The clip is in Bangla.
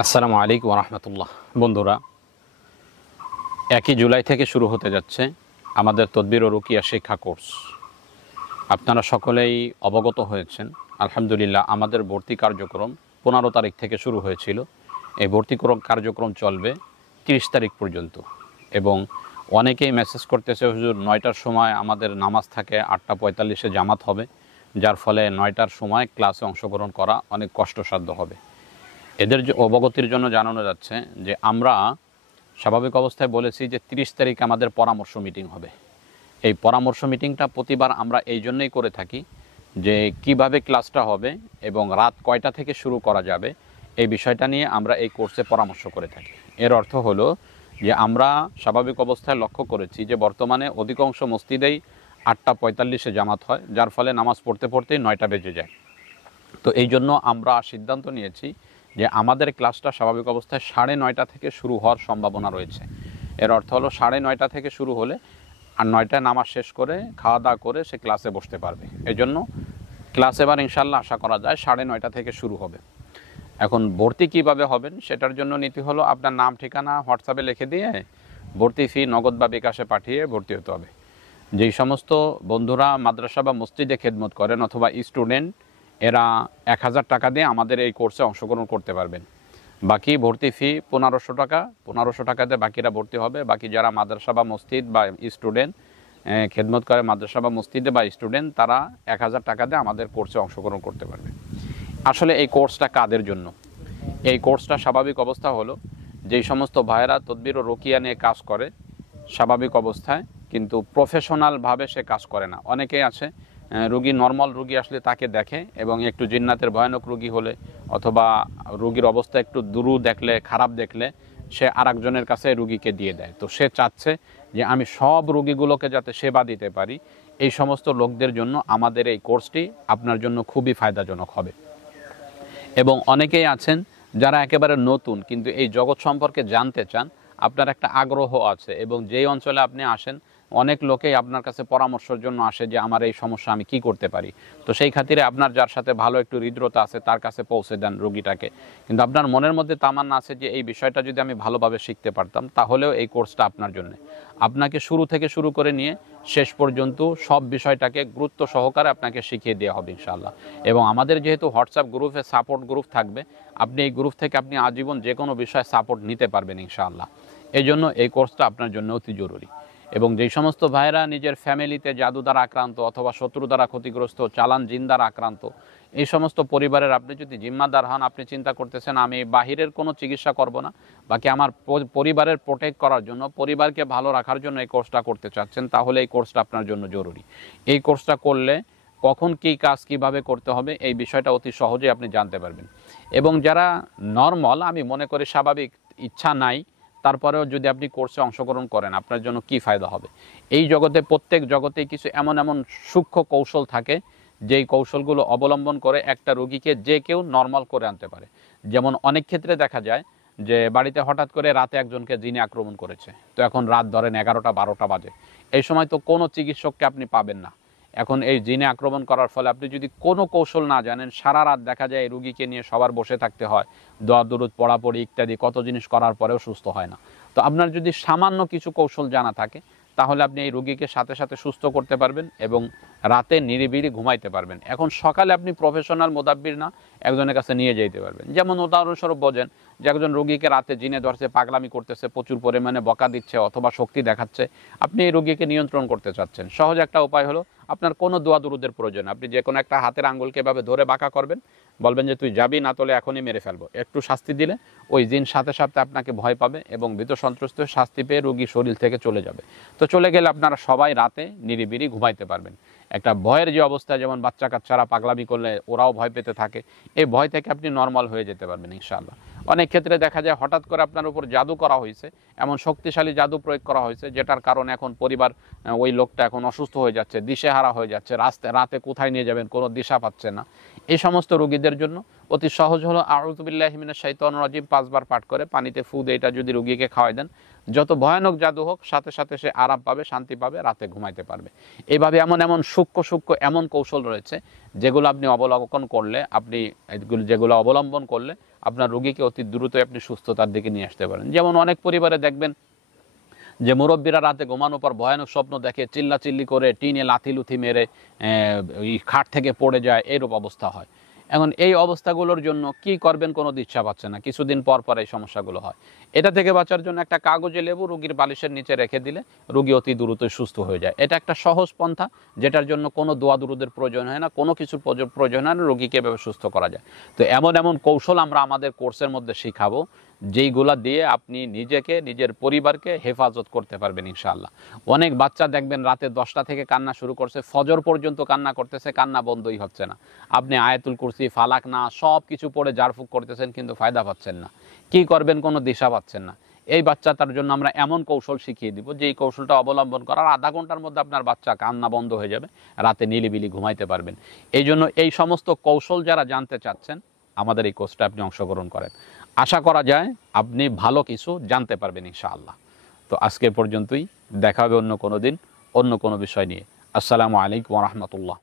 আসসালামু আলাইকুম রহমতুল্লাহ। বন্ধুরা, 1 জুলাই থেকে শুরু হতে যাচ্ছে আমাদের তদবির ও রুকিয়া শিক্ষা কোর্স। আপনারা সকলেই অবগত হয়েছেন। আলহামদুলিল্লাহ, আমাদের ভর্তি কার্যক্রম 15 তারিখ থেকে শুরু হয়েছিল। এই ভর্তি কার্যক্রম চলবে 30 তারিখ পর্যন্ত। এবং অনেকেই মেসেজ করতেছে, হুজুর 9টার সময় আমাদের নামাজ থাকে, 8:45-এ জামাত হবে, যার ফলে 9টার সময় ক্লাসে অংশগ্রহণ করা অনেক কষ্টসাধ্য হবে। এদের অবগতির জন্য জানানো যাচ্ছে যে আমরা স্বাভাবিক অবস্থায় বলেছি যে 30 তারিখ আমাদের পরামর্শ মিটিং হবে। এই পরামর্শ মিটিংটা প্রতিবার আমরা এই জন্যই করে থাকি যে কিভাবে ক্লাসটা হবে এবং রাত কয়টা থেকে শুরু করা যাবে, এই বিষয়টা নিয়ে আমরা এই কোর্সে পরামর্শ করে থাকি। এর অর্থ হলো যে আমরা স্বাভাবিক অবস্থায় লক্ষ্য করেছি যে বর্তমানে অধিকাংশ মসজিদেই 8:45-এ জামাত হয়, যার ফলে নামাজ পড়তে পড়তেই 9টা বেজে যায়। তো এই জন্য আমরা সিদ্ধান্ত নিয়েছি যে আমাদের ক্লাসটা স্বাভাবিক অবস্থায় 9:30 থেকে শুরু হওয়ার সম্ভাবনা রয়েছে। এর অর্থ হলো 9:30 থেকে শুরু হলে আর 9টায় নামাজ শেষ করে খাওয়া দাওয়া করে সে ক্লাসে বসতে পারবে। এই জন্য ক্লাস এবার ইনশাল্লাহ আশা করা যায় 9:30 থেকে শুরু হবে। এখন ভর্তি কিভাবে হবেন সেটার জন্য নীতি হলো আপনার নাম ঠিকানা হোয়াটসঅ্যাপে লিখে দিয়ে ভর্তি ফি নগদ বা বিকাশে পাঠিয়ে ভর্তি হতে হবে। যেই সমস্ত বন্ধুরা মাদ্রাসা বা মসজিদে খেদমত করেন অথবা স্টুডেন্ট, এরা 1000 টাকা দিয়ে আমাদের এই কোর্সে অংশগ্রহণ করতে পারবেন। বাকি ভর্তি ফি 1500 টাকা, 1500 টাকাতে বাকিরা ভর্তি হবে। বাকি যারা মাদ্রাসা বা মসজিদ বা স্টুডেন্ট খেদমত করে মাদ্রাসা বা মসজিদে বা স্টুডেন্ট, তারা 1000 টাকা দিয়ে আমাদের কোর্সে অংশগ্রহণ করতে পারবে। আসলে এই কোর্সটা কাদের জন্য? এই কোর্সটা স্বাভাবিক অবস্থা হলো যেই সমস্ত ভাইয়েরা তদবির ও রুকিয়া নিয়ে কাজ করে স্বাভাবিক অবস্থায়, কিন্তু প্রফেশনালভাবে সে কাজ করে না। অনেকেই আছে রুগী, নর্মাল রুগী আসলে তাকে দেখে এবং একটু জিন্নাতের ভয়ানক রুগী হলে অথবা রুগীর অবস্থা একটু দুরু দেখলে, খারাপ দেখলে সে আরেকজনের কাছে রুগীকে দিয়ে দেয়। তো সে চাচ্ছে যে আমি সব রুগীগুলোকে যাতে সেবা দিতে পারি। এই সমস্ত লোকদের জন্য আমাদের এই কোর্সটি আপনার জন্য খুবই ফায়দাজনক হবে। এবং অনেকেই আছেন যারা একেবারে নতুন কিন্তু এই জগৎ সম্পর্কে জানতে চান, আপনার একটা আগ্রহ আছে এবং যেই অঞ্চলে আপনি আসেন অনেক লোকেই আপনার কাছে পরামর্শের জন্য আসে যে আমার এই সমস্যা, আমি কি করতে পারি। তো সেই খাতিরে আপনার যার সাথে ভালো একটু হৃদ্রতা আছে তার কাছে পৌঁছে দেন রোগীটাকে। কিন্তু আপনার মনের মধ্যে তামান্না আছে যে এই বিষয়টা যদি আমি ভালোভাবে শিখতে পারতাম তাহলেও এই কোর্সটা আপনার জন্য। আপনাকে শুরু থেকে শুরু করে নিয়ে শেষ পর্যন্ত সব বিষয়টাকে গুরুত্ব সহকারে আপনাকে শিখিয়ে দেওয়া হবে ইনশাআল্লাহ। এবং আমাদের যেহেতু হোয়াটসঅ্যাপ গ্রুপে সাপোর্ট গ্রুপ থাকবে, আপনি এই গ্রুপ থেকে আপনি আজীবন যে কোনো বিষয়ে সাপোর্ট নিতে পারবেন ইনশাআল্লাহ। এই জন্য এই কোর্সটা আপনার জন্য অতি জরুরি। এবং যেই সমস্ত ভাইরা নিজের ফ্যামিলিতে জাদু দ্বারা আক্রান্ত অথবা শত্রু দ্বারা ক্ষতিগ্রস্ত, চালান জিন দ্বারা আক্রান্ত, এই সমস্ত পরিবারের আপনি যদি জিম্মাদার হন, আপনি চিন্তা করতেছেন আমি বাহিরের কোনো চিকিৎসা করব না, বাকি আমার পরিবারের প্রোটেক্ট করার জন্য, পরিবারকে ভালো রাখার জন্য এই কোর্সটা করতে চাচ্ছেন, তাহলে এই কোর্সটা আপনার জন্য জরুরি। এই কোর্সটা করলে কখন কী কাজ কিভাবে করতে হবে এই বিষয়টা অতি সহজেই আপনি জানতে পারবেন। এবং যারা নর্মাল, আমি মনে করি স্বাভাবিক ইচ্ছা নাই, তারপরেও যদি আপনি কোর্সে অংশগ্রহণ করেন আপনার জন্য কি ফায়দা হবে। এই জগতে, প্রত্যেক জগতেই কিছু এমন এমন সূক্ষ্ম কৌশল থাকে যেই কৌশলগুলো অবলম্বন করে একটা রোগীকে যে কেউ নর্মাল করে আনতে পারে। যেমন অনেক ক্ষেত্রে দেখা যায় যে বাড়িতে হঠাৎ করে রাতে একজনকে জিনে আক্রমণ করেছে, তো এখন রাত ধরেন 11টা 12টা বাজে, এই সময় তো কোনো চিকিৎসককে আপনি পাবেন না। এখন এই জিনে আক্রমণ করার ফলে আপনি যদি কোনো কৌশল না জানেন, সারা রাত দেখা যায় এই রুগীকে নিয়ে সবার বসে থাকতে হয়, দোয়া দুরুদ পড়াপড়ি ইত্যাদি কত জিনিস করার পরেও সুস্থ হয় না। তো আপনার যদি সামান্য কিছু কৌশল জানা থাকে তাহলে আপনি এই রুগীকে সাথে সাথে সুস্থ করতে পারবেন এবং রাতে নিরিবিলি ঘুমাইতে পারবেন। এখন সকালে আপনি প্রফেশনাল মোদাব্বির না, একজনের কাছে নিয়ে যেতে পারবেন। যেমন উদাহরণস্বরূপ বোঝেন যে একজন রোগীকে রাতে জিনে ধরছে, পাগলামি করতেছে, প্রচুর পরিমাণে বকা দিচ্ছে অথবা শক্তি দেখাচ্ছে, আপনি এই রোগীকে নিয়ন্ত্রণ করতে চাচ্ছেন। সহজ একটা উপায় হলো, আপনার কোনো দোয়া দুরুদের প্রয়োজন, আপনি যে কোনো একটা হাতের আঙ্গুলকে এভাবে ধরে বাঁকা করবেন, বলবেন যে তুই যাবি না, তোলে এখনই মেরে ফেলবো। একটু শাস্তি দিলে ওই জিন সাথে সাথে আপনাকে ভয় পাবে এবং ভীত সন্ত্রস্ত শাস্তি পেয়ে রোগী শরীর থেকে চলে যাবে। তো চলে গেলে আপনারা সবাই রাতে নিরিবিলি ঘুমাইতে পারবেন। একটা ভয়ের যে অবস্থা, যেমন বাচ্চা কাচ্চারা পাগলামি করলে ওরাও ভয় পেতে থাকে, এই ভয় থেকে আপনি নর্মাল হয়ে যেতে পারবেন ইনশাআল্লাহ। অনেক ক্ষেত্রে দেখা যায় হঠাৎ করে আপনার উপর জাদু করা হয়েছে, এমন শক্তিশালী জাদু প্রয়োগ করা হয়েছে যেটার কারণে এখন পরিবার, ওই লোকটা এখন অসুস্থ হয়ে যাচ্ছে, দিশেহারা হয়ে যাচ্ছে, রাতে কোথায় নিয়ে যাবেন কোনো দিশা পাচ্ছে না। এই সমস্ত রোগীদের জন্য অতি সহজ হলো আউযু বিল্লাহি মিনাশ শাইতানির রাজিম 5 বার পাঠ করে পানিতে ফু দিয়ে এটা যদি রোগীকে খাওয়াই দেন, যত ভয়ানক জাদু হোক সাথে সাথে সে আরাম পাবে, শান্তি পাবে, রাতে ঘুমাইতে পারবে। এইভাবে এমন এমন সূক্ষ্ম এমন কৌশল রয়েছে যেগুলো আপনি অবলম্বন করলে, যেগুলো অবলম্বন করলে আপনার রোগীকে অতি দ্রুতই আপনি সুস্থতার দিকে নিয়ে আসতে পারেন। যেমন অনেক পরিবারে দেখবেন যে মুরব্বীরা রাতে ঘুমানোর পর ভয়ানক স্বপ্ন দেখে, চিল্লাচিল্লি করে, টিনে লাথি মেরে ওই খাট থেকে পড়ে যায়, এইরূপ অবস্থা হয়। এখন এই অবস্থাগুলোর জন্য কি করবেন কোনো দিশা পাচ্ছে না, কিছুদিন পর পর এই সমস্যাগুলো হয়। এটা থেকে বাঁচার জন্য একটা কাগজে লেবু রোগীর বালিশের নিচে রেখে দিলে রোগী অতি দ্রুতই সুস্থ হয়ে যায়। এটা একটা সহজ পন্থা, যেটার জন্য কোনো দোয়া দুরুদের প্রয়োজন হয় না, কোনো কিছুর প্রয়োজন হয় না, রোগীকে এভাবে সুস্থ করা যায়। তো এমন এমন কৌশল আমরা আমাদের কোর্সের মধ্যে শিখাবো, যেইগুলা দিয়ে আপনি নিজেকে, নিজের পরিবারকে হেফাজত করতে পারবেন ইনশাআল্লাহ। অনেক বাচ্চা দেখবেন রাতে 10টা থেকে কান্না শুরু করছে, ফজর পর্যন্ত কান্না করতেছে, কান্না বন্ধই হচ্ছে না। আপনি আয়াতুল কুরসি, ফালাক না, সব কিছু পড়ে জারফুক করতেছেন, কিন্তু ফায়দা পাচ্ছেন না। কি করবেন কোনো দিশা পাচ্ছেন না। এই বাচ্চাটার জন্য আমরা এমন কৌশল শিখিয়ে দিব, যে এই কৌশলটা অবলম্বন করার আধা ঘন্টার মধ্যে আপনার বাচ্চা কান্না বন্ধ হয়ে যাবে, রাতে নিলিবিলি ঘুমাইতে পারবেন। এই জন্য এই সমস্ত কৌশল যারা জানতে চাচ্ছেন, আমাদের এই কোর্সটা আপনি অংশগ্রহণ করেন। আশা করা যায় আপনি ভালো কিছু জানতে পারবেন ইনশাআল্লাহ। তো আজকে পর্যন্তই, দেখা হবে অন্য কোনো দিন অন্য কোনো বিষয় নিয়ে। আসসালামু আলাইকুম ওয়া রাহমাতুল্লাহ।